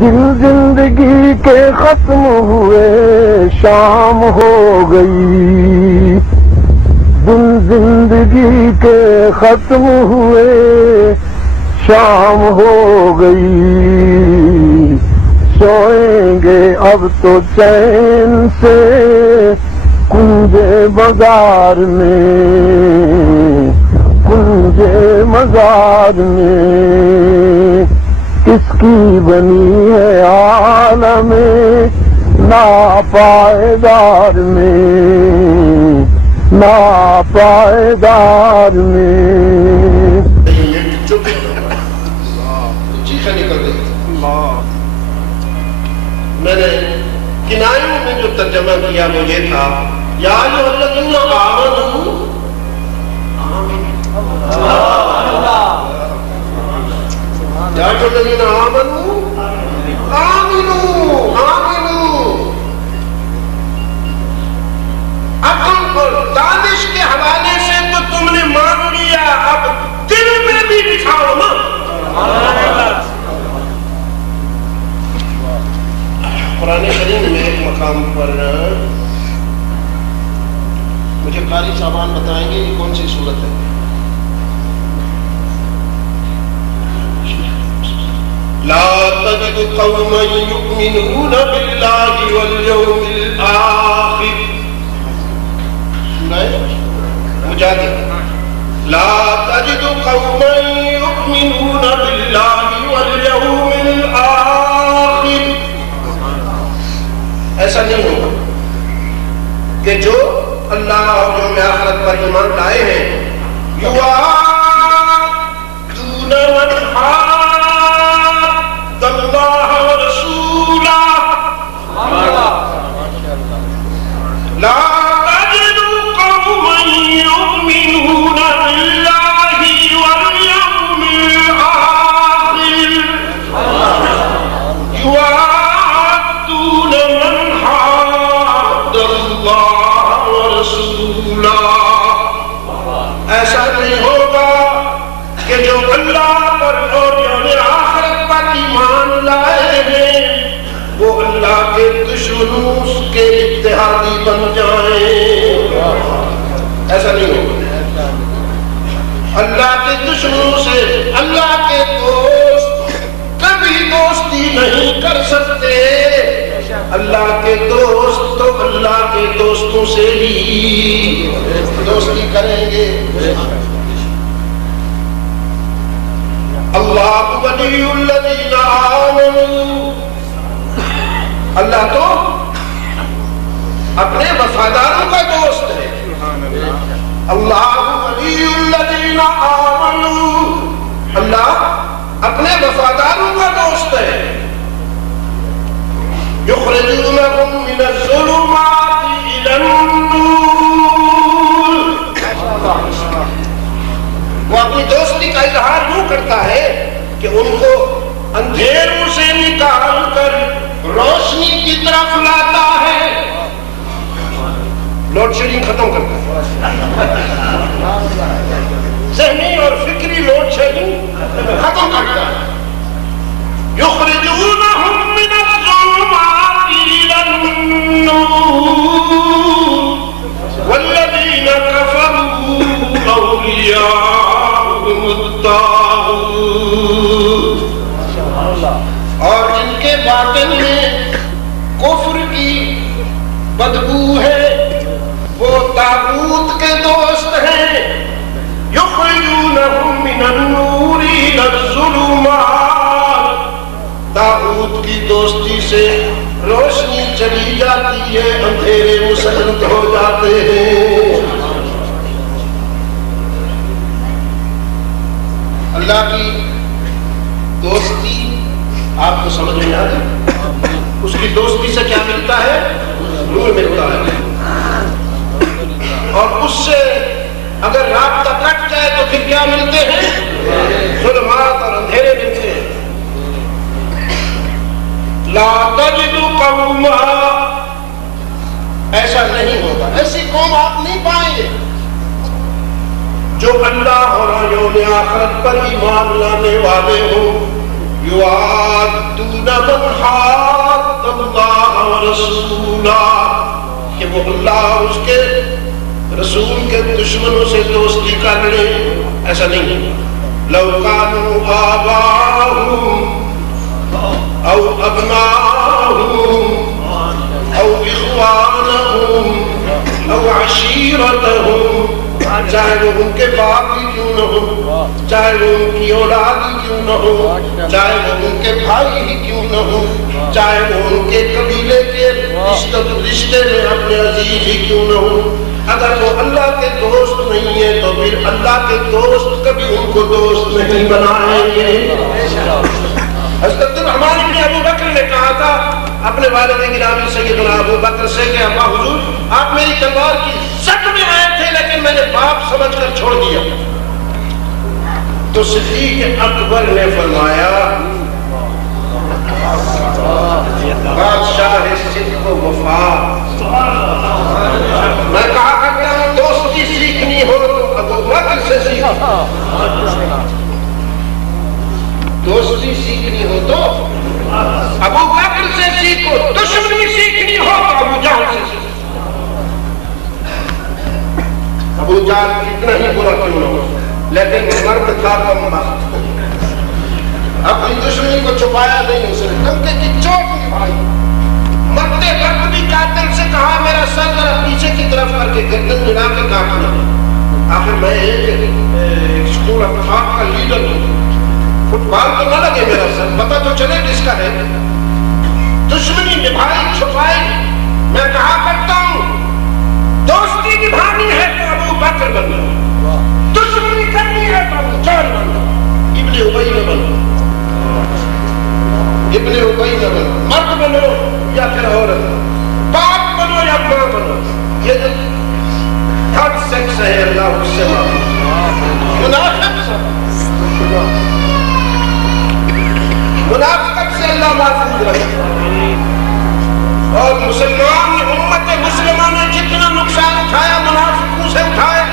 دن زندگی کے ختم ہوئے شام ہو گئی، دن زندگی کے ختم ہوئے شام ہو گئی، سوئیں گے اب تو چین سے کنجے بازار میں، کنجے مزار میں، کس کی بنی ہے عالم ناپائیدار میں، ناپائیدار میں۔ چیخیں نکل گئی۔ میں نے کنائیوں میں جو ترجمہ کیا وہ یہ تھا، یا ایھا الذین آمنوا، یا ایھا الذین آمنوا آمنوا آمنوا، عقل اور دانش کے حوالے سے تو تم نے مان لیا، اب دل میں بھی دکھاؤ نا۔ قرآن کریم میں ایک مقام پر مجھے قاری صاحبان بتائیں گے یہ کون سی صورت ہے۔ لا تجد قوما يؤمنون بالله واليوم الآخر، سورہ مجادلہ، لا تجد قوما يؤمنون بالله واليوم الآخر، ایسا نہیں ہوگا کہ جو اللہ اور یوم آخرت پر ایمان لائے ہیں، یوادون من حاد اللہ ورسولہ، لا تجد قوما يؤمنون بالله واليوم الآخر يوادون من حاد اللہ ورسولہ، ایسا نہیں ہوگا کہ جو اللہ پر اور یوم آخرت پر ایمان لائے ہیں وہ اللہ کے دشمنوں کے اتحادی بن جائیں، ایسا نہیں ہوگا۔ اللہ کے دشمنوں سے اللہ کے دوست کبھی دوستی نہیں کر سکتے، اللہ کے دوست تو اللہ کے دوستوں سے ہی دوستی کریں گے۔ اللہ ولی الذین آمنوا، اللہ تو اپنے وفاداروں کا دوست ہے۔ اللہ ولی الذین آمنوا، اللہ اپنے وفاداروں کا دوست ہے۔ یخرجونہم من الظلمات الی النور، وہ اپنی دوستی کا اظہار یوں کرتا ہے کہ ان کو اندھیروں سے نکال کر روشنی کی طرف لاتا ہے، لوڈ شیڈنگ ختم کرتا ہے، ذہنی اور فکری لوڈ شیڈنگ ختم کرتا ہے۔ یخرجونہم من الظلمات الی النور والذین کفروا اولیاءہم الطاغوت، اور جن کے باطن میں کفر کی بدبو ہے وہ طاغوت کے دوست ہیں۔ یخرجونہم من النور الی الظلمات، طاغوت کی دوستی سے روشنی چلی جاتی ہے، اندھیرے مسلط ہو جاتے ہیں۔ اللہ کی دوستی آپ کو سمجھ میں آ گئی؟ اس کی دوستی سے کیا ملتا ہے؟ نور ملتا ہے، اور اس سے اگر رابطہ کٹ جائے تو پھر کیا ملتے ہیں؟ ظلمات اور اندھیرے ملتے ہیں۔ لا تجد قوما، ایسا نہیں ہوگا، ایسی قوم آپ نہیں پائیں گے جو اللہ اور یوم آخرت پر ایمان لانے والے ہوں، یوادون من حاد اللہ ورسولہ، کہ وہ اللہ اور اس کے رسول کے دشمنوں سے دوستی کر لیں. ایسا نہیں ہے. لو کانوا آباءهم او ابناءهم او اخوانهم او عشیرتهم، چاہے وہ ان کے باپ ہی کیوں نہ ہو، چاہے وہ ان کی اولاد ہی کیوں نہ ہو، چاہے وہ ان کے بھائی ہی کیوں نہ ہو، چاہے وہ ان کے قبیلے کے رشتے میں اپنے عزیز ہی کیوں نہ ہو، اگر وہ اللہ کے دوست نہیں ہے تو پھر اللہ کے دوست کبھی ان کو دوست نہیں بنائیں گے. حضرت الرحمن بن ابو بکر نے کہا تھا اپنے والد گرامی سیدنا ابو بکر سے کہ ابا حضور آپ میری تلوار کی زد میں آئے تھے لیکن میں نے باپ سمجھ کر چھوڑ دیا. تو صدیق اکبر نے فرمایا بادشاہ صدق و وفا، میں کہا کرتا ہوں دوستی سیکھنی ہو تو ابو بکر سے سیکھو، دوستی سیکھنی ہو تو ابو بکر سے سیکھو، دشمنی سیکھنی ہو تو ابو جہل سے سیکھو. ابو جہل کتنا ہی برا کیوں نہ ہو لیکن مرد تھا کم بخت، اپنی دشمنی کو چھپایا نہیں، اس نے ڈنکے کی چوٹ نبھائی. مرتے وقت بھی قاتل سے کہا میرا سر ذرا پیچھے کی طرف کر کے گردن ملا کے کاٹنا. آخر میں ایک اسکول آف تھاٹ کا لیڈر ہوں، فٹ بال تو نہ لگے میرا سر، پتہ تو چلے کس کا ہے. دشمنی نبھائی چھپائی. میں کہا کرتا ہوں دوستی نبھانی ہے تو ابو بکر بننا، دشمنی کرنی ہے تو ابو جہل بننا. ابن ابی نہ بنو، ابن ابی نہ بنو، مرد بنو یا پھر عورت، باپ بنو یا ماں بنو. یہ جو تھرڈ سیکس ہے اللہ اس سے معاف. منافقت سے اللہ محفوظ رکھے. اور مسلمان امت مسلمہ نے جتنا نقصان اٹھایا منافقوں سے اٹھایا.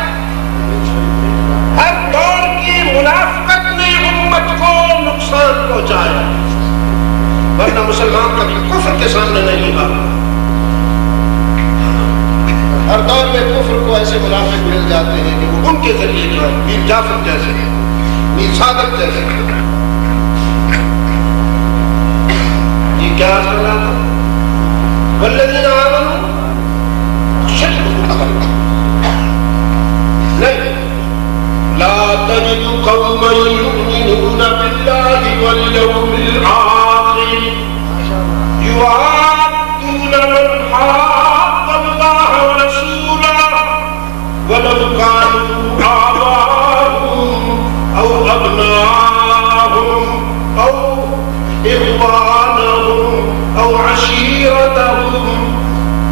ہر دور کی منافقت نے امت کو نقصان پہنچایا، ورنہ مسلمان کبھی کفر کے سامنے نہیں آتا. ہر دور میں کفر کو ایسے منافق مل جاتے ہیں کہ وہ ان کے ذریعے جو ہے میر جعفر جیسے، میر صادق جیسے. یہ کیا کر رہا تھا؟ والذین آمنوا اشد حبا. نہیں، لا تجد قوما يؤمنون بالله واليوم الآخر يوادون من حاد الله ورسوله ولو كانوا آباءهم أو أبناءهم أو إخوانهم أو عشيرتهم.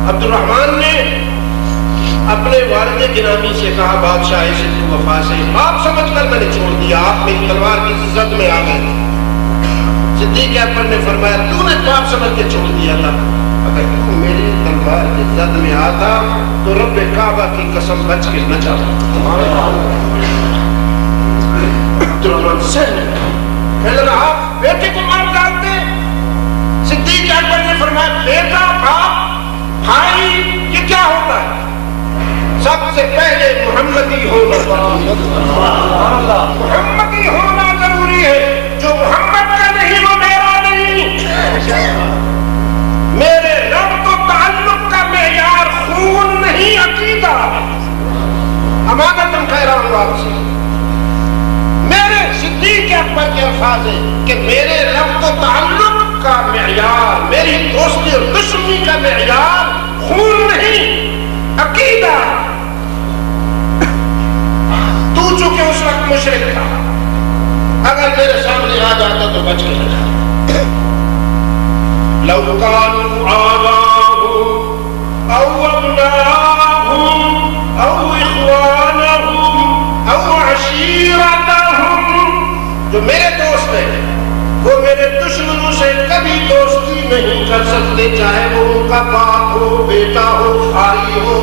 عبد الرحمن نے اپنے والد گرامی سے کہا بادشاہ صدق و وفا سے باپ سمجھ کر میں نے چھوڑ دیا، آپ میری تلوار کی زد میں آ گئے. صدیق اکبر نے فرمایا تو نے باپ سمجھ کے چھوڑ دیا تھا، اگر تو میری تلوار کی زد میں آتا تو رب کعبہ کی قسم بچ کے نہ جاتا. عبد الرحمن سہل کہنے لگا آپ بیٹے کو مار ڈالتے. صدیق اکبر نے فرمایا بیٹا باپ بھائی یہ کیا ہوتا ہے؟ سب سے پہلے محمدی ہونا، محمدی ہونا ضروری ہے. جو محمد کا نہیں وہ میرا نہیں. میرے رب کو تعلق کا معیار خون نہیں عقیدہ. امانتاً کہہ رہا ہوں آپ سے، میرے صدیق اکبر کے الفاظ ہیں کہ میرے رب کو تعلق کا معیار، میری دوستی اور دشمنی کا معیار خون نہیں عقیدہ. تو چونکہ اس وقت مشرک تھا، اگر میرے سامنے آ جاتا تو بچ کے نہ جاتا. لو كانوا آباءهم أو أبناءهم أو إخوانهم أو عشيرتهم. جو میرے دوست ہیں وہ میرے دشمنوں سے کبھی دوستی نہیں کر سکتے، چاہے وہ ان کا باپ ہو، بیٹا ہو، بھائی ہو،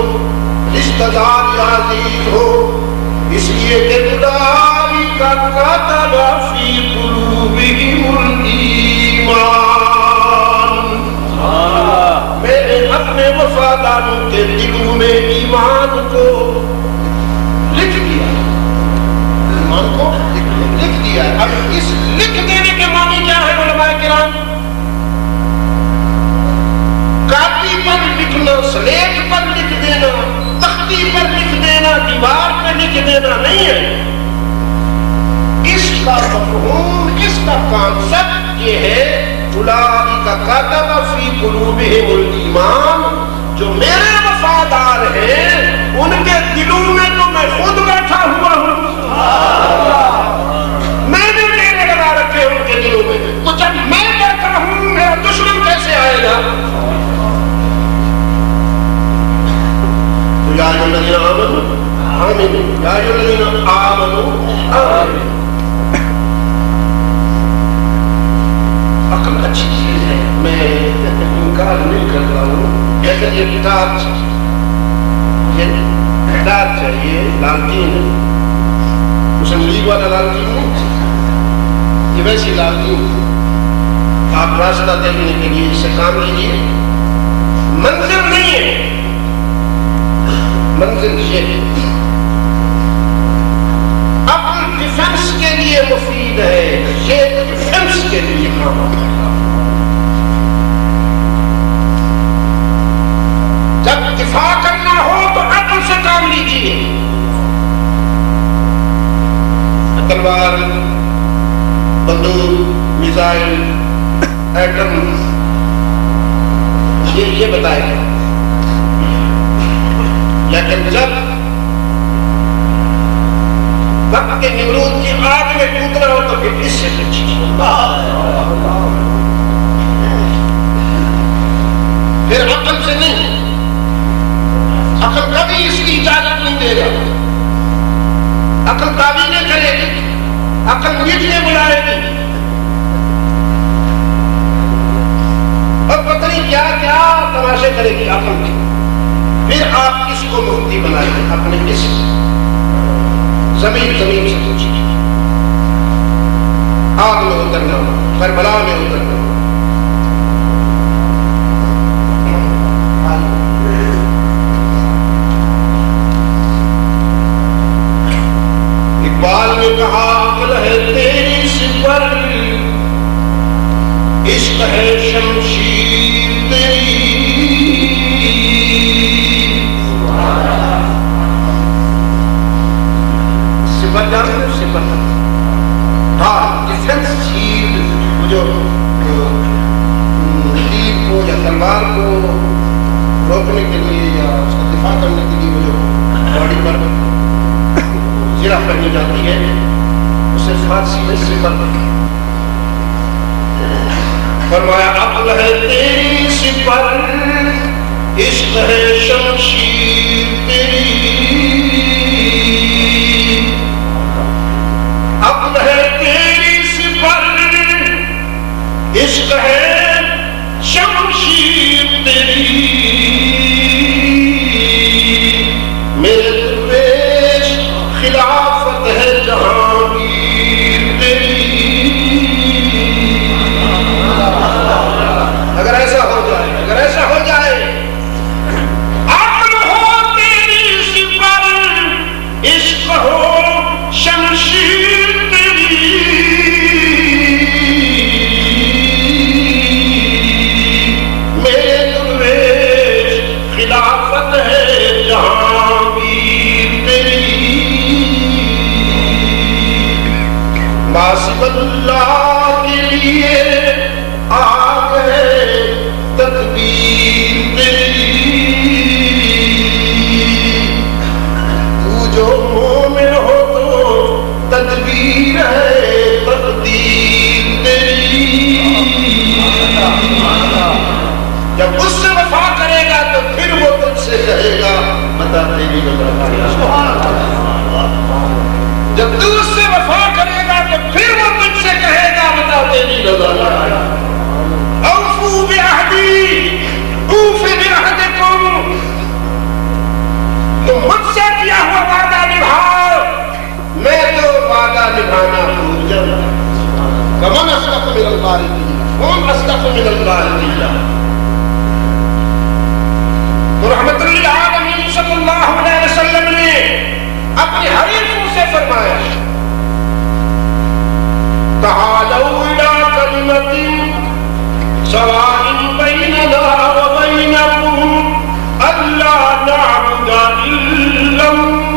رشتہ دار یا عزیز ہو. اس لیے کہ خدا کا کاتب فی قلوب قلوبهم الایمان، میں نے اپنے وفاداروں کے دلوں میں ایمان کو لکھ دیا، ایمان کو لکھ دیا۔ اب اس لکھ دینے کے معنی کیا ہے علماء کرام؟ کاپی پر لکھنا، سلیٹ پر لکھ دینا، تختی پر لکھ دینا، دیوار پہ لکھ دینا نہیں ہے۔ اس کا مفہوم، اس کا کانسیپٹ یہ ہے اولئک کتب فی قلوبہم الایمان، جو میرے وفادار ہیں ان کے دلوں میں تو میں خود بیٹھا ہوا ہوں، میں نے ڈیرے لگا رکھے ان کے دلوں میں، تو جب میں بیٹھا ہوں میرا دشمن کیسے آئے گا؟ یا ایھا الذین آمنوا آمنوا، یا ایھا الذین آمنوا آمنوا۔ عقل اچھی چیز ہے، میں انکار نہیں کر رہا ہوں، لیکن یہ ٹارچ ہے، یہ لالٹین ہے، مسلم لیگ والا لالٹین نہیں، یہ ویسی لالٹین۔ آپ راستہ دیکھنے کے لیے اسے کام لیجیے، منزل نہیں ہے، منزل یہ ہے۔ عقل ڈیفنس کے لیے مفید ہے، یہ ڈیفنس کے لیے کام آتا ہے۔ جب دفاع کرنا ہو تو عقل سے کام لیجیے، تلوار، بندوق، میزائل، ایٹم، یہ بتائے گا۔ لیکن جب وقت کے نمرود کی آگ میں کودنا ہو تو پھر اس سے بچیے، پھر عقل سے نہیں، عقل کبھی اس کی اجازت نہیں دے گا، عقل تعبیریں کرے گی، عقل میٹھے بلائے گی، اور پتہ نہیں کیا کیا تماشے کرے گی عقل کی۔ پھر آپ کس کو مفتی بنائیں گے؟ اپنے کس زمین سے پوچھیے، آگ میں اترنا ہو، کربلا میں اترنا ہو، اقبال نے کہا عقل ہے تیری سپر، عشق ہے شمشیر تیری۔ سپر جانتے ہو؟ سپر ہاں، ڈیفنس شیلڈ، وہ جو تیر کو یا تلوار کو روکنے کے لیے یا اس کا دفاع کرنے کے لیے وہ جو باڈی پر زرہ پہنی جاتی ہے، اسے فارسی میں سپر فرمایا۔ عقل ہے تیری سپر، عشق ہے شمشیر تیری، عقل ہے تیری سپر، عشق ہے شمشیر تیری، میرے درویش خلافت ہے جہانگیر تیری۔ اگر ایسا ہو جائے، اگر ایسا ہو جائے، عقل ہو تیری سپر، عشق ہو شمشیر تیری، میرے درویش خلافت ہے جہانگیر تیری، ناصب اللہ کے لیے آ گئے تدبیر تیری، تو جو مومن ہو تو تدبیر ہے تقدیر تیری، جب اس سے وفا کرے گا تو پھر وہ تجھ سے کہے گا بتا تیری نظر آیا، جب تو اس سے وفا کرے گا تو پھر وہ تجھ سے کہے گا بتا تیری نظر آیا۔ اوفو بعہدی اوف بعہدکم، تم مجھ سے کیا ہوا وعدہ نبھاؤ، میں تو وعدہ نبھانا بھول جاؤں۔ کمن من اللہ قیلا، کون اصدق من اللہ قیلا؟ تو رحمت للعالمین صلی اللہ علیہ وسلم نے اپنے حریفوں سے فرمایا تعالوا الی کلمۃ سواء بیننا وبینکم الا نعبد الا اللہ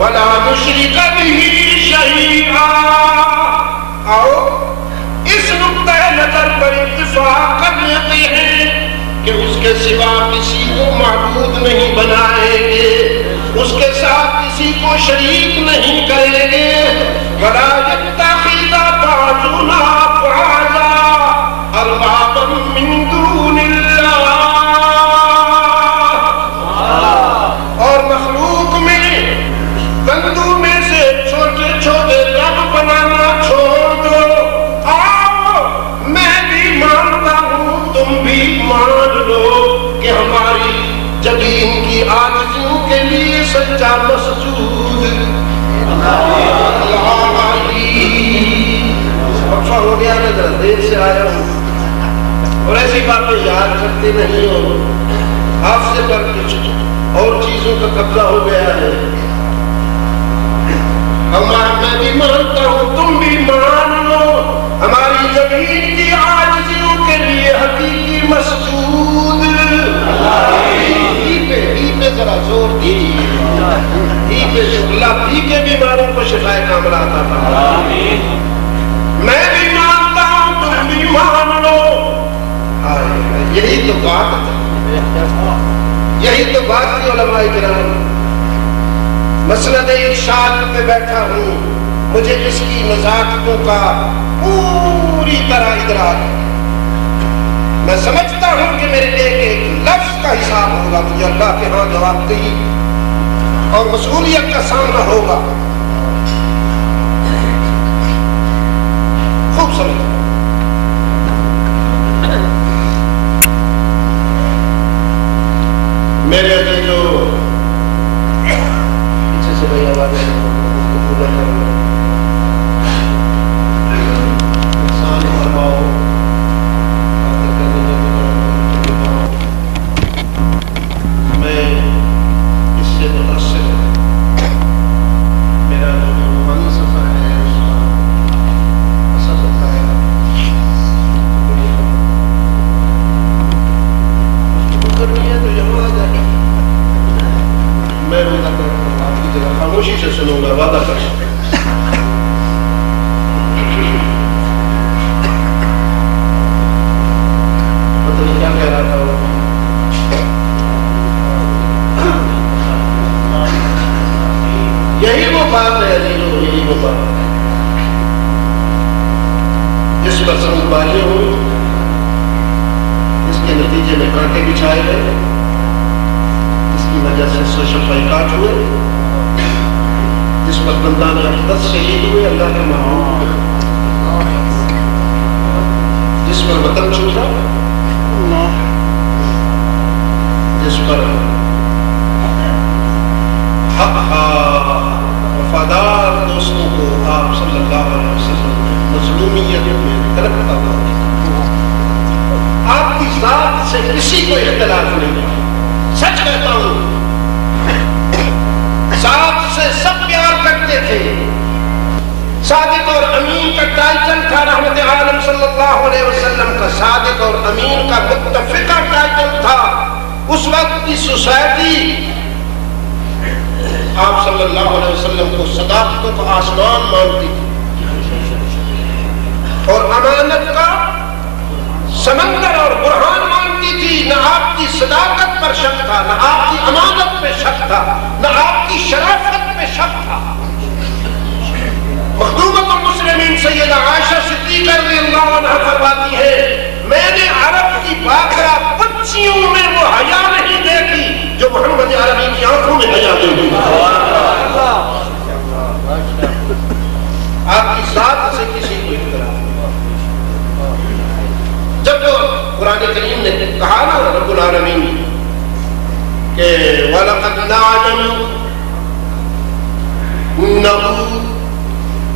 ولا نشرک به شیئا۔ آؤ اس نقطۂ نظر پر اتفاق کر لیتے ہیں کہ اس کے سوا کسی کو معبود نہیں بنائیں گے، اس کے ساتھ کسی کو شریک نہیں کریں گے۔ وَلَا يَتَّخِذَ بَعْضُنَا بَعْضًا أَرْبَابًا مِّن دُونِ اللَّهِ۔ اور مخلوق میں بندوں میں سے چھوٹے چھوٹے رب بنانا چھوڑ دو۔ آؤ میں بھی مانتا ہوں تم بھی مان لو کہ ہماری جبین کی عاجزیوں کے لیے سچا مسجود وقفہ ہو گیا نا، ذرا دیر سے آیا ہوں اور ایسی باتیں یاد کرتے نہیں ہو، حافظے پر کچھ اور چیزوں کا قبضہ ہو گیا ہے۔ میں بھی مانتا ہوں تم بھی مان لو، ہماری زمین کی عاجزیوں کے لیے حقیقی مسجود۔ ہی پہ ذرا زور دیجیے، ہی پہ اللہ ہی کے بیماروں کو شفائے کاملہ عطا فرمائے۔ میں بھی مانتا ہوں تم بھی مان لو۔ یہی تو بات ہے، یہی تو بات تھی علماء کرام۔ مسند ارشاد پہ بیٹھا ہوں، مجھے اس کی نزاکتوں کا پوری طرح ادراک ہے۔ میں سمجھتا ہوں کہ میرے ایک ایک لفظ کا حساب ہوگا، مجھے اللہ کے ہاں جواب دہی اور مسئولیت کا سامنا ہوگا۔ خوب سمجھتا ہوں۔ میرے عزیزو، پیچھے سے بھائی آواز ہے، انسان فرماؤ میں اس سے متاثر ہوں۔ میرا جو روحانی سفر ہے اس کا اثر ہوتا ہے، کرنی ہے تو یہاں آ جائے، میں وعدہ کرتا ہوں آپ کی جگہ خاموشی سے سنوں گا، وعدہ کرتا ہوں۔ مطلب کیا کہہ رہا تھا وہ؟ یہی وہ بات ہے عزیزو، یہی وہ بات ہے جس پر سمجھ باریاں ہوئی، اس کے نتیجے میں کانٹے بچھائے گئے، اس کی وجہ سے سوشل بائیکاٹ ہوئے، جس پر بندان اقدس شہید ہوئے اللہ کے محبوب، جس پر وطن چھوٹا، جس پر وفادار دوستوں کو آپ صلی اللہ علیہ وسلم نے مظلومیت میں ترک کرنا۔ آپ کی ذات سے کسی کو اختلاف نہیں، سچ کہتا ہوں، ذات سے سب پیار کرتے تھے۔ صادق اور امین کا ٹائٹل تھا رحمت عالم صلی اللہ علیہ وسلم کا، صادق اور امین کا متفقہ ٹائٹل تھا۔ اس وقت کی سوسائٹی آپ صلی اللہ علیہ وسلم کو صداقتوں کا آسمان مانتی تھی اور امانت کا سمندر اور برہان مانتی تھی۔ نہ آپ کی صداقت پر شک تھا، نہ آپ کی امانت پہ شک تھا، نہ آپ کی شرافت پہ شک تھا۔ مخدومۃ المسلمین سیدہ عائشہ صدیقہ رضی اللہ عنہا فرماتی ہے، میں نے عرب کی باقرہ بچیوں میں وہ حیا نہیں دیکھی جو محمد عربی کی آنکھوں میں حیا دیکھی۔ آپ کی ذات سے کسی کو اختلاف نہیں۔ جب قرآن کریم نے کہا نا رب العالمین کہ وَلَقَدْ نَعْلَمُ إِنَّهُ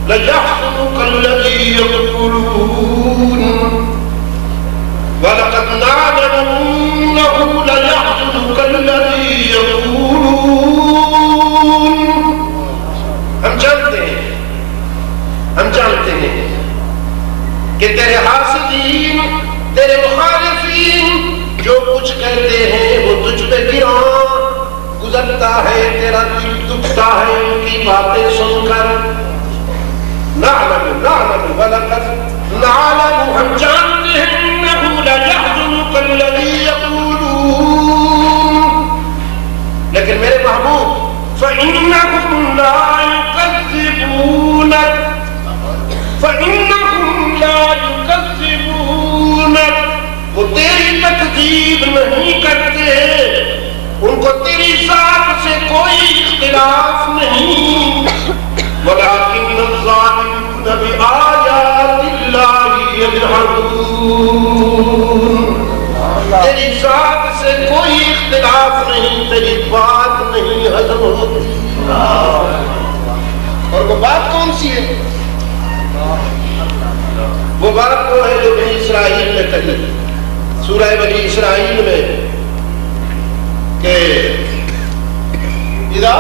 لَيَحْزُنُكَ الَّذِي يَقُولُونَ وَلَقَدْ نَعْلَمُ أَنَّهُ لَيَحْزُنُكَ الَّذِي يَقُولُونَ. ہم جانتے ہیں کہ تیرے حاسدین، تیرے مخالفین جو کچھ کہتے ہیں وہ تجھ پہ گراں گزرتا ہے، تیرا دل دکھتا ہے ان کی باتیں سن کر. نعلم وَلَقَدْ نَعْلَمُ ہم جانتے ہیں إِنَّهُ لَيَحْزُنُكَ الَّذِي يَقُولُونَ. لیکن میرے محبوب فَإِنَّهُمْ لَا يُكَذِّبُونَكَ وہ تیری تکذیب نہیں کرتے، ان کو تیری ذات سے کوئی اختلاف نہیں. وَلَكِنَّ الظَّالِمِينَ بِآيَاتِ اللَّهِ يَجْحَدُونَ. تیری ذات سے کوئی اختلاف نہیں، تیری بات نہیں ہضم ہوتی. اور وہ بات کون سی ہے؟ وہ بات وہ ہے جو بنی اسرائیل نے کہی سورہ بنی اسرائیل میں کہ اذا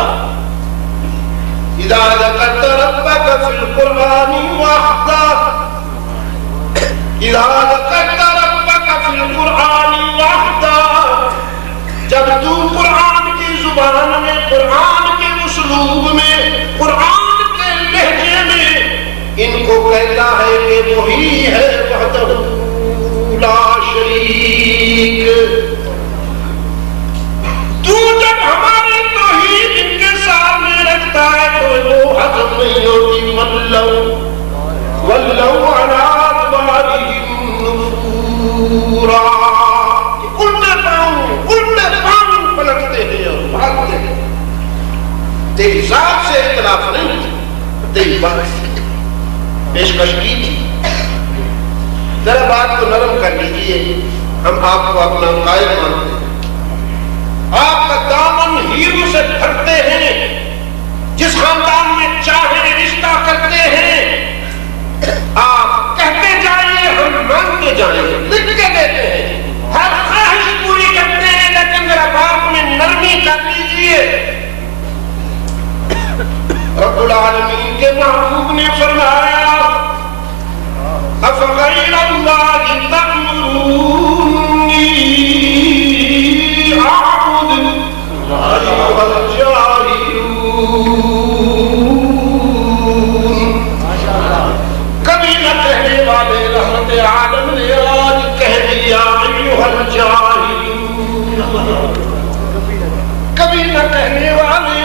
ذکرت ربک فی القرآن وحدہ، اذا ذکرت ربک فی القرآن وحدہ، جب تو قرآن کی زبان میں، قرآن کے اسلوب میں، قرآن کے لہجے میں ان کو کہتا ہے کہ وہی ہے وحدہ لا شریک. تو جب ہمارے توحید ان کے سامنے رکھتا ہے تو وہ ہضم نہیں ہوتی. وَلَّوْ عَلَىٰ أَدْبَارِهِمْ نُفُورًا. الٹے پاؤں پلٹتے ہیں اور بھاگتے ہیں. تیری ذات سے اختلاف نہیں، تیری بات سے پیشکش کی تھی. ذرا بات کو نرم کر لیجیے. ہم آپ کو اپنا قائد مانتے ہیں، آپ کا دامن ہیرو سے بھرتے ہیں، جس خاندان میں چاہے رشتہ کرتے ہیں. آپ کہتے جائیے، ہم مانتے جائیں، لکھ کے دیتے ہیں، ہر خواہش پوری کرتے ہیں، لیکن ذرا بات میں نرمی کر لیجیے. رب العالمین کے محبوب نے فرمایا أَفَغَيْرَ اللَّهِ تَأْمُرُونِّي أَعْبُدُ أَيُّهَا الْجَاهِلُونَ. کبھی نہ کہنے والے رحمت عالم نے آج کہہ دیا أَيُّهَا الْجَاهِلُونَ. کبھی نہ کہنے والے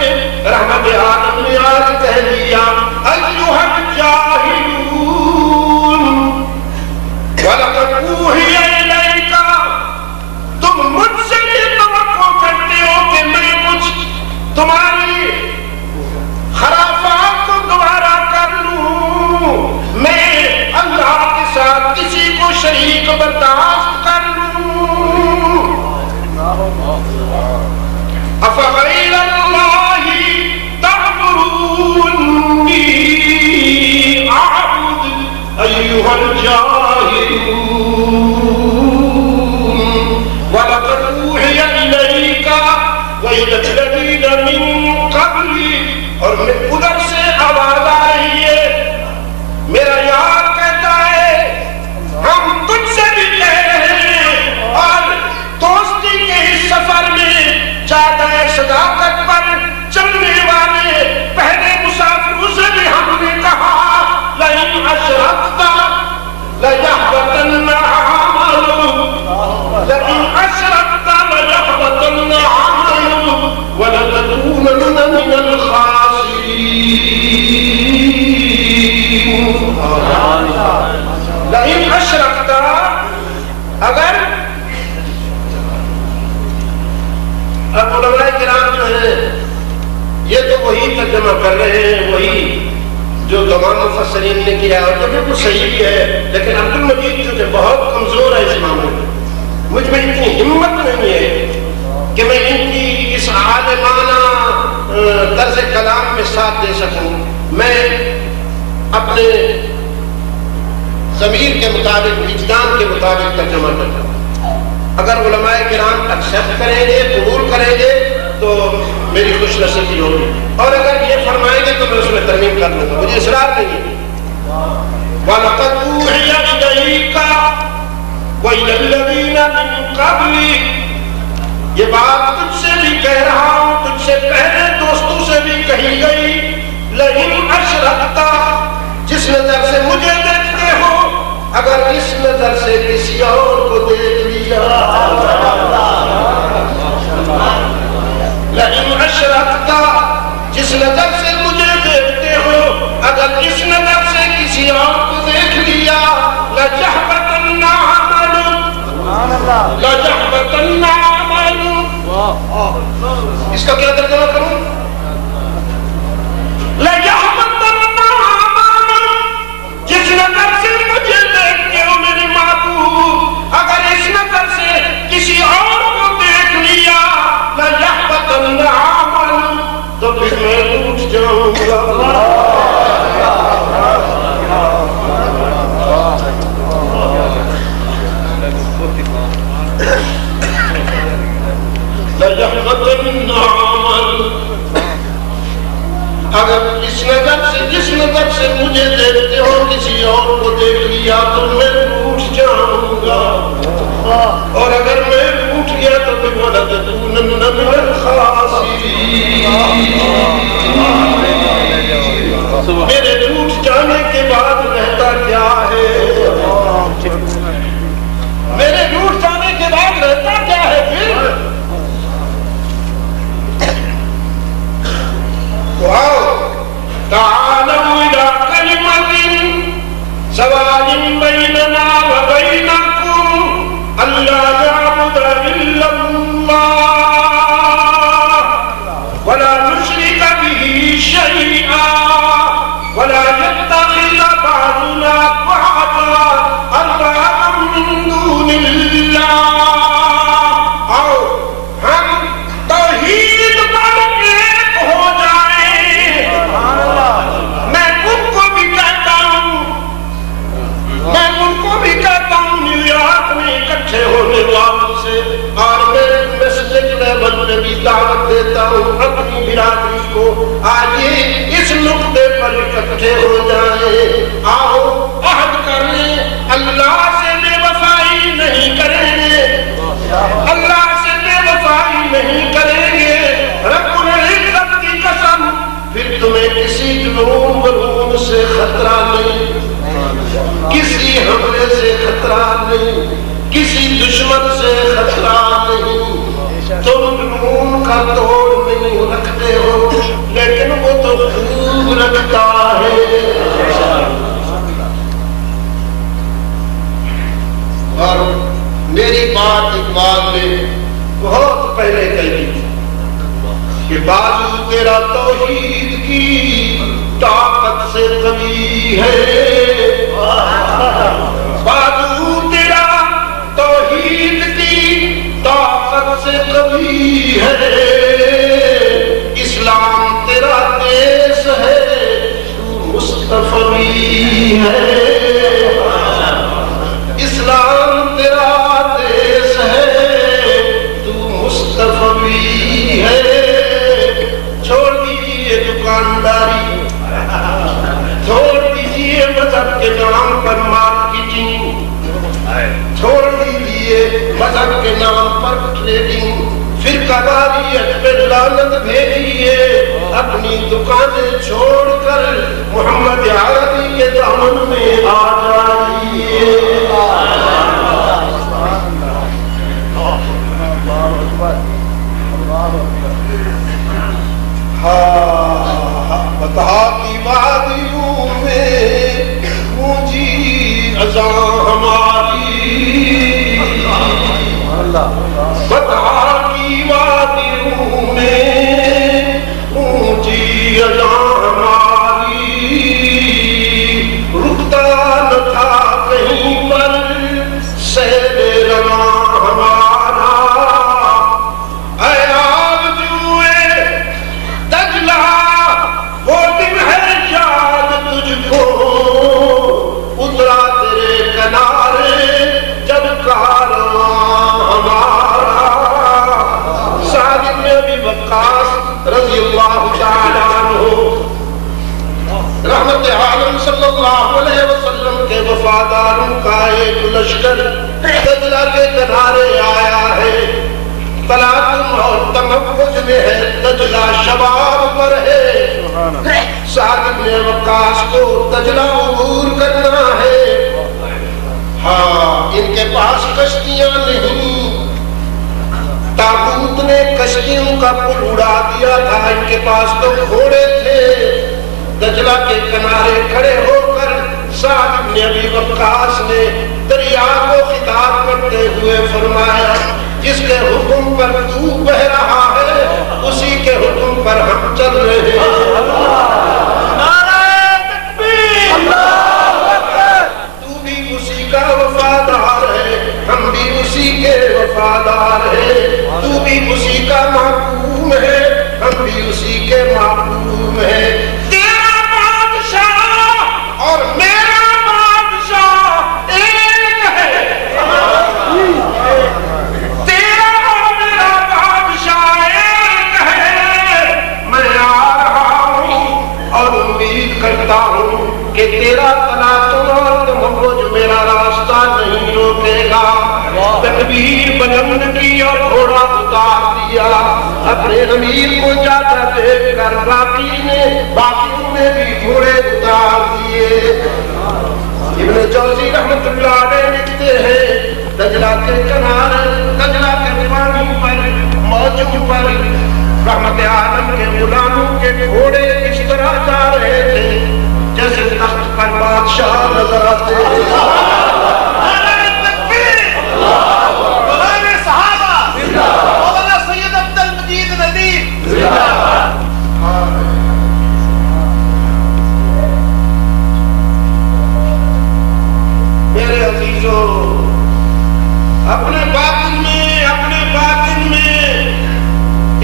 رحمت عالم نے آج کہہ دیا أَيُّهَا الْجَاهِلُونَ. وَلَقَدْ أُوحِيَ إِلَيْكَ، تم مجھ سے یہ توقع کرتے ہو کہ میں کچھ تمہاری خرافات کو دوبارہ کر لوں، میں اللہ کے ساتھ کسی کو شریک برداشت کر لوں. أَفَغَيْرَ اللَّهِ تَأْمُرُونِّي أَعْبُدُ أَيُّهَا الْجَاهِلُونَ. وَلَقَدْ أُوحِيَ إِلَيْكَ وَإِلَى الَّذِينَ مِن قَبْلِكَ. اور ادھر سے آواز آ رہی ہے، میرا یار کہتا ہے ہم تجھ سے بھی کہہ رہے ہیں، اور دوستی کے اس سفر میں جادہ صداقت پر چلنے والے پہلے مسافروں سے بھی ہم نے کہا لَإِنْ أَشْرَكْتَ لَيَحْبَطَنَّ عَمَلُكَ لَإِنْ أَشْرَكْتَ لَيَحْبَطَنَّ عَمَلُكَ وَلَتَكُونَنَّ مِنَ الْخَاسِرِينَ. لَإِنْ أَشْرَكْتَ، اگر اب علماء کرام جو ہیں یہ تو وہی ترجمہ کر رہے ہیں، وہی جو تمام مفسرین نے کیا، اور جو بالکل صحیح بھی ہے. لیکن عبد المجید جو کہ بہت کمزور ہے اس معاملے میں، مجھ میں اتنی ہمت نہیں ہے کہ میں ان کی اس عالمانہ طرز کلام میں ساتھ دے سکوں. میں اپنے ضمیر کے مطابق، وجدان کے مطابق ترجمہ کرتا ہوں۔ اگر علماء کرام ایکسپٹ کریں گے، قبول کریں گے تو میری خوش نصیبی ہوگی، اور اگر یہ فرمائیں گے تو میں اس میں ترمیم کر لوں گا، مجھے اصرار نہیں ہے۔ وَلَقَدْ أُوحِيَ إِلَيْكَ وَإِلَى الَّذِينَ مِن قَبْلِكَ، یہ بات تجھ سے بھی کہہ رہا ہوں، تجھ سے پہلے دوستوں سے بھی کہی گئی، لَئِنْ أَشْرَكْتَ، جس نظر سے مجھے دیکھتے ہو اگر اس نظر سے کسی اور کو دیکھ لیا، لَئِنْ أَشْرَكْتَ، جس نظر سے مجھے دیکھتے ہو اگر اس نظر سے کسی اور کو دیکھ لیا، لَجَحْبَطَنَّ عَمَلُكَ، لَجَحْبَطَنَّ عَمَلُكَ، اس کا کیا ترجمہ کروں؟ لَجَحْبَطَنَّ عَمَلُكَ، جس نظر سے مجھے دیکھتے ہو میری محبوب اگر اس نظر سے کسی اور کو دیکھ لیا، لَجَحْبَطَنَّ عَمَلُكَ، تو پھر میں ٹوٹ جاؤں گا۔ لَيَحْبَطَنَّ عَمَلُكَ، اگر اس نظر سے، جس نظر سے مجھے دیکھتے ہو کسی اور کو دیکھ لیا تو میں ٹوٹ جاؤں گا، اور اگر میں ٹوٹ گیا تو پھر وَلَتَكُونَنَّ مِنَ الْخَاسِرِينَ، میرے ٹوٹ جانے کے بعد رہتا کیا ہے، میرے ٹوٹ جانے کے بعد رہتا کیا ہے پھر؟ تعالوا إلى كلمة سواء بيننا وبينكم ألا نعبد إلا الله ولا نشرك به شيئا ولا يتخذ بعضنا بعضا أربابا من دون الله، أو ہم توحید پر ایک ہو جائیں۔ میں ان کو بھی کہتا ہوں نیو یارک میں اکٹھے ہونے والوں سے، اور میں مسجد لیول میں بھی دعوت دیتا ہوں اپنی برادری کو، آئیے اس نقطے پر اکٹھے ہو جائیں، آؤ عہد کر لیں، اللہ سے بے وفائی نہیں کریں گے، اللہ سے بے وفائی نہیں کریں گے، رب العزت کی قسم، پھر تمہیں کسی جنون برون سے خطرہ نہیں، کسی حملے سے خطرہ نہیں، کسی دشمن سے خطرہ نہیں، تم جنون کا توڑ نہیں رکھتے ہو لیکن وہ تو خوب رکھتا ہے۔ اور میری بات اقبال نے بہت پہلے کہی تھی کہ بازو تیرا توحید کی طاقت سے قوی ہے، بازو تیرا توحید کی طاقت سے قوی ہے، اسلام تیرا دیس ہے تو مصطفی ہے، اسلام تیرا دیس ہے تو مصطفی ہے، چھوڑ دیجئے دکانداری، چھوڑ دیجئے مذہب کے نام پر مارکیٹنگ، چھوڑ دیجئے مذہب کے نام پر ٹریڈنگ، فرقہ واریت پہ لعنت بھیجیے، اپنی دکانیں چھوڑ کر محمد عربی کے دامن میں آ جائیے۔ بطحا کی وادیوں میں گونجی اذاں ہماری، بطحا کی وادیوں میں گونجی اذاں ہماری، رکتا نہ تھا کہیں پر سیل رواں ہمارا، اے آرزوئے دجلہ وہ دن ہے یاد تجھ کو اللہ علیہ وسلم کے وفاداروں کا ایک لشکر دجلہ کے کنارے آیا ہے. تلاطم اور تمفج میں ہے, دجلہ شباب پر ہے. سعد بن وقاص کو دجلہ عبور کرنا ہے. ہاں, ان کے پاس کشتیاں نہیں, تابوت نے کشتیوں کا پل اڑا دیا تھا, ان کے پاس تو گھوڑے تھے. دجلہ کے کنارے کھڑے ہو کر سعد بن ابی وقاص نے دریا کو خطاب کرتے ہوئے فرمایا, جس کے حکم پر تو بہ رہا ہے اسی کے حکم پر ہم چل رہے ہیں. نعرہ تکبیر, اللہ اکبر. تو بھی اسی کا وفادار ہے, ہم بھی اسی کے وفادار ہیں. تو بھی اسی کا محکوم ہے, ہم بھی اسی کے محکوم ہیں. تیرا بادشاہ اور میرا بادشاہ ایک ہے. تیرا اور میرا بادشاہ ایک ہے. میں آ رہا ہوں اور امید کرتا ہوں کہ تیرا تلاطم اور تمفج میرا راستہ نہیں روکے گا. تکبیر بلند کی اور گھوڑا اتار دیا. اپنے امیر کو جاتا دیکھ کر باقیوں نے بھی گھوڑے اتار دیے. ابن جوزی رحمت اللہ علیہ لکھتے ہیں, دجلہ کے کنارے, دجلہ کے پانی پر, موجوں پر رحمت عالم کے غلاموں کے گھوڑے اس طرح جا رہے تھے جیسے تخت پر بادشاہ نظر آتے ہیں. میرے عزیزوں, اپنے باطن میں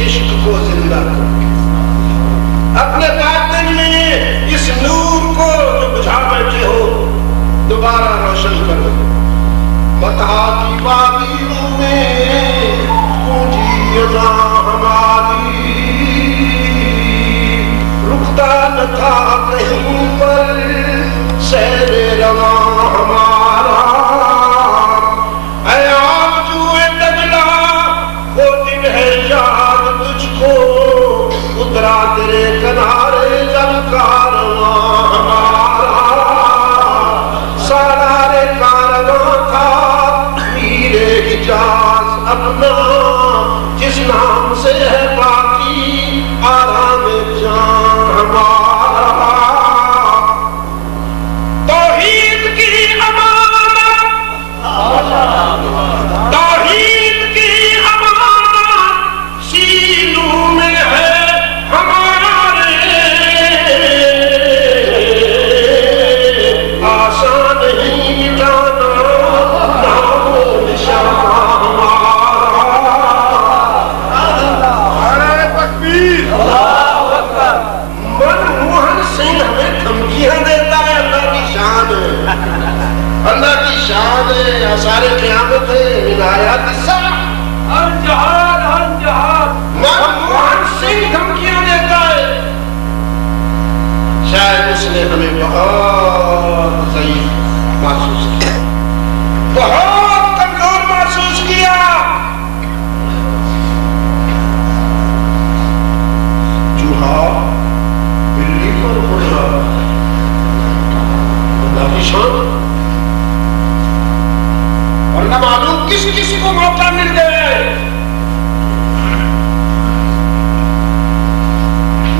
عشق کو زندہ کرو. اپنے باطن میں اس نور کو جو بجھا بیٹھے ہو دوبارہ روشن کرو. بتا کی وادیوں میں گونجی اذاں ہماری, رکتا نہ تھا کہیں پر سیر رواں ہمارا. اے آرزوئے دجلہ وہ دن ہے یاد تجھ کو, اترا تیرے کنارے جب کارواں ہمارا. سالار کارواں تھا میرے حجاز اپنا, جس نام سے ہے باقی آرام جان ہمارا. توحید کی امانت, توحید کی امانت سینوں میں ہے ہمارے. آسان نہیں مٹانا نام و نشان ہمارا. نعرہ تکبیر, اللہ اکبر. منموہن سنگھ ہمیں دھمکیاں دیتا ہے, اللہ کی شان ہے, اللہ کی شان ہے. آثار قیامت ہے, ولایات الساعہ. ہر جہاد منموہن سنگھ دھمکیاں دیتا ہے. شاید اس نے ہمیں بہت ضعیف محسوس کیا, بہت کمزور محسوس کیا. چوہا بلی پر اڑا, اللہ کی شان. اور نہ معلوم کس کسی کو موقع مل گئے.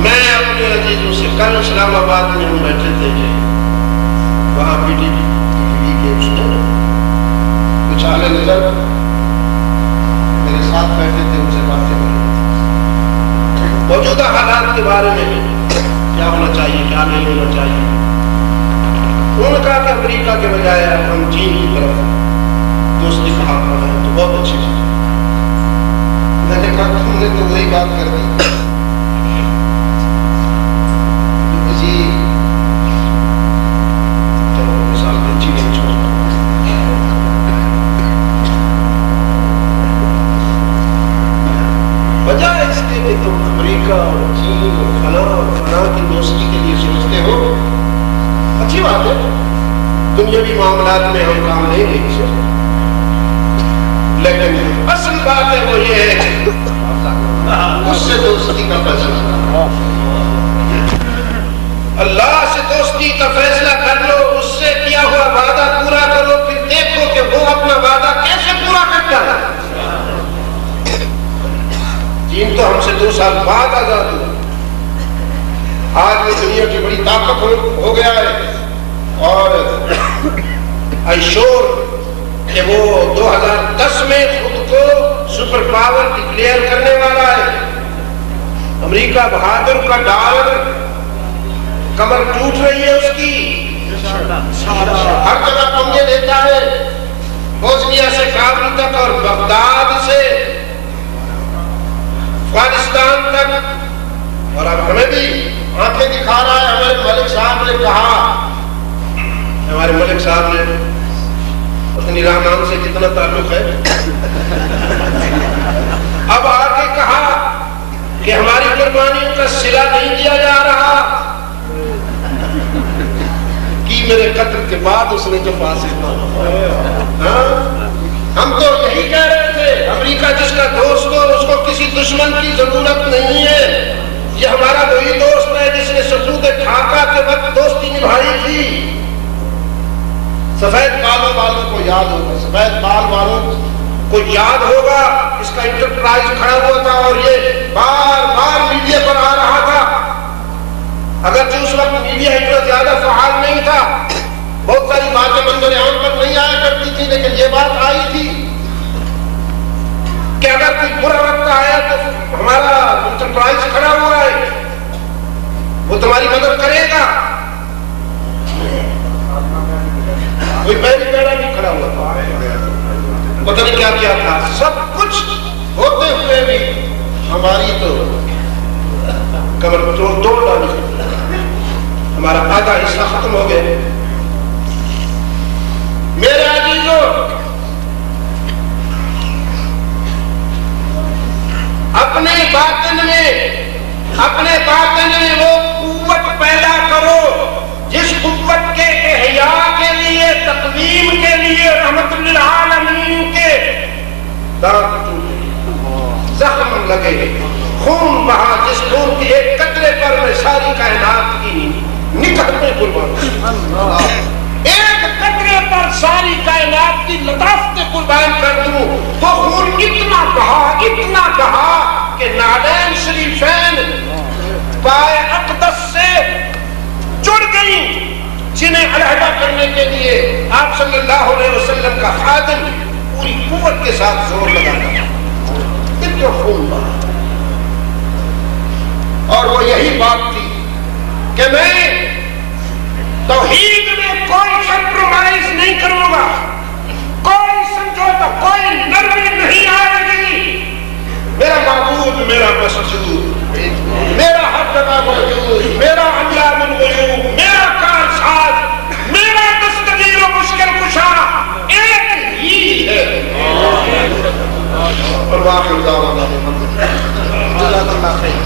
میں اپنے عزیزوں سے کل اسلام آباد میں ہم بیٹھے تھے, وہاں پی ٹی وی کے اس نے کچھ اعلی نظر میرے ساتھ بیٹھے تھے, ان سے باتیں کر رہے تھے موجودہ حالات کے بارے میں, کیا ہونا چاہیے کیا نہیں ہونا چاہیے. انہوں نے کہا کہ امریکہ کے بجائے ہم چین کی طرف دوستی کا حق بنائیں تو بہت اچھی چیز. میں نے کہا تم نے تو وہی بات کر دی کسی مثال میں چین نہیں چھوڑتا. بجائے اس کے کہ تم امریکہ اور چین اور فلاں کی دوستی کے لیے سوچتے ہو, اچھی بات ہے, دنیاوی معاملات میں ہم کام نہیں لے سکتے، لیکن اصل بات ہے وہ یہ ہے کہ اس سے دوستی کا فیصلہ، اللہ سے دوستی کا فیصلہ کر لو، اس سے کیا ہوا وعدہ پورا کرو، پھر دیکھو کہ وہ اپنا وعدہ کیسے پورا کرتا ہے۔ چین تو ہم سے 2 سال بعد آزاد ہوا، آج میں دنیا کی بڑی طاقت ہو گیا ہے، اور ایشور کہ وہ 2010 میں خود کو سپر پاور ڈکلیئر کرنے والا ہے۔ امریکہ بہادر کا ڈالر کمر ٹوٹ رہی ہے اس کی، ہر جگہ پنگے لیتا ہے، بوسنیا سے کابل تک اور بغداد سے افغانستان تک، اور اب ہمیں بھی آنکھیں دکھا رہا ہے۔ ہمارے ملک صاحب نے کہا، ہمارے ملک صاحب نے اتنی رحمان سے کتنا تعلق ہے، اب آگے کہا کہ ہماری قربانیوں کا صلہ نہیں دیا جا رہا، کی میرے قتل کے بعد اس نے جو فاصلہ، ہم تو یہی کہہ رہے تھے، امریکہ جس کا دوست ہو اس کو کسی دشمن کی ضرورت نہیں ہے، یہ ہمارا وہی دوست ہے جس نے سدود ڈھاکہ کے وقت دوستی نبھائی تھی۔ سفید بالوں والوں کو یاد ہوگا، سفید بال والوں کو یاد ہوگا، اس کا انٹرپرائز کھڑا ہوا تھا اور یہ بار بار میڈیا پر آ رہا تھا، اگرچہ اس وقت میڈیا اتنا زیادہ فعال نہیں تھا، بہت ساری باتیں منظر عام پر نہیں آیا کرتی تھی، لیکن یہ بات آئی تھی کہ اگر کوئی برا وقت آیا تو ہمارا انٹرپرائز کھڑا ہوا ہے، وہ تمہاری مدد کرے گا۔ کوئی پہلی پیڑا نہیں کھڑا ہوا تھا، پتہ نہیں کیا کیا تھا، سب کچھ ہوتے ہوئے بھی ہماری تو کمر توڑ ڈالی، ہمارا آدھا حصہ ختم ہو گئے۔ میرے عزیزوں، اپنے باطن میں وہ قوت پیدا کرو جس قوت کے احیاء کے لیے، تقویم کے لیے، رحمت للعالمین کے دانت ٹوٹے، زخم لگے، خون بہا، جس خون کی ایک قطرے پر میں ساری کائنات کی نکہتیں قربان، ایک قطرے پر ساری کائنات کی لطافتیں قربان کر دوں، وہ خون اتنا بہا کہ نالین شریفین پائے اقدس سے جڑ گئیں، جنہیں علیحدہ کرنے کے لیے آپ صلی اللہ علیہ وسلم کا خادم پوری قوت کے ساتھ زور لگانا، اتنا خون بہا۔ اور وہ یہی بات تھی کہ میں توحید میں کوئی کمپرومائز نہیں کروں گا، کوئی سمجھوتا، کوئی نرمی نہیں آئے گی، میرا معبود، میرا مسجود، میرا ہر جگہ موجود، میرا علام الغیوب، میرا کارساز، میرا دستگیر و مشکل کشا ایک ہی ہے۔ اور واخر دعوانا جزاک اللہ خیر۔